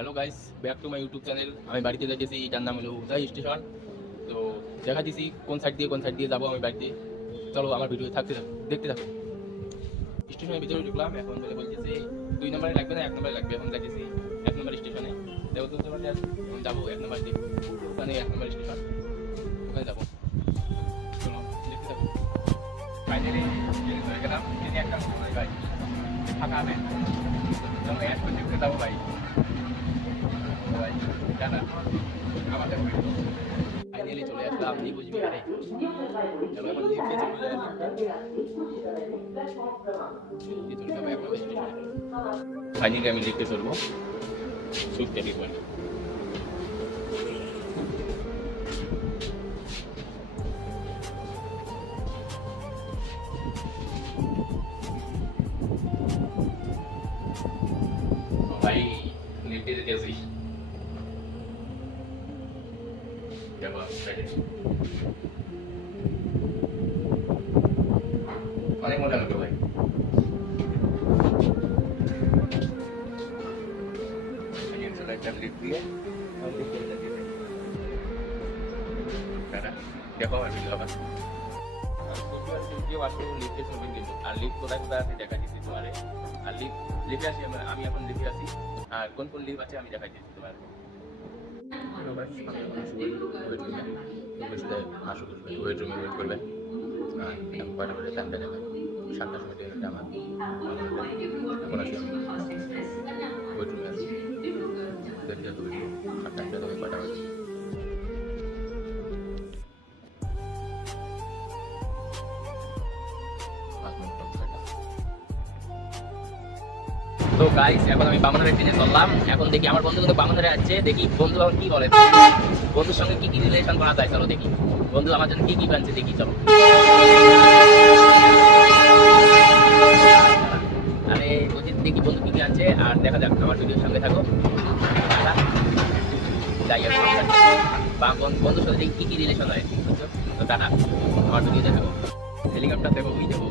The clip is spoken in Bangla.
Hello guys, back to my YouTube channel. আমি বাড়িতে যাচ্ছি, এটার নাম হলো উদয় স্টেশন। তো দেখা দিছি কোন সাইড দিয়ে যাবো আমি বাড়িতে। চলো আমার ভিডিও দেখতে থাকো। স্টেশনের ভিতরে ঢুকলাম, এখন বলতেছে 2 নম্বরে লাগবে না 1 নম্বরে লাগবে। এখন যাচ্ছি 1 নম্বর স্টেশনে। দেখো তো তোমার এখন যাবো 1 নম্বর দিয়ে, ওখানে 1 নম্বর স্টেশন, ওখানে যাবো। চলো দেখতে থাকো। ফাইনালি হয়ে গেলাম, তিনি একটা ভাই ফাঁকা হবে, চলো এক করে দেখতে যাবো ভাই। ফাইনালি চলে আসলাম নিকুজ বিহারে। চলো এখন লিফটে চলে যাই। ফাইনালি আমি লিফটে চলবো সুখটা কি বলি। ভাই লিফটে যেতে আসি, অনেক মজা লাগবে ভাই। দেখো আমার ভিডিও আবার লিফটে চলবেন কিন্তু, আর লিফট কোথায় কোথায় আছে দেখা দিচ্ছি তোমার। আর লিফটে আছি আমি এখন লিফটে আছি, আর কোন কোন লিফট আছে আমি দেখাই দিচ্ছি তোমার। ওয়েট রুমে ওয়েট করবে, কয়টা করে টাইমটা নেবে 7টার সময় টিকিটটা আমার। এখন আসি আমি ওয়েট রুমে আছি, দেখতে তো আর টাইমটা দেবে কয়টা বাজে। তো গাইস এখন আমি বামনহাটের ট্রেনে চললাম। এখন দেখি আমার বন্ধু কিন্তু বামনহাটে আছে, দেখি বন্ধু আমার কি বলে, বন্ধুর সঙ্গে কি কি রিলেশন করা যায়। চলো দেখি বন্ধু আমার জন্য কি কি বানছে, দেখি চলো। আরে দেখি বন্ধু কি কি আছে, আর দেখা যাক। আমার ভিডিওর সঙ্গে থাকো, যাই বন্ধুর সাথে দেখি কি কি রিলেশন হয়, বুঝছো? তো টাটা, আমার ভিডিওতে থাকো। হেলিকপ্টার দেখো, ওই দেখো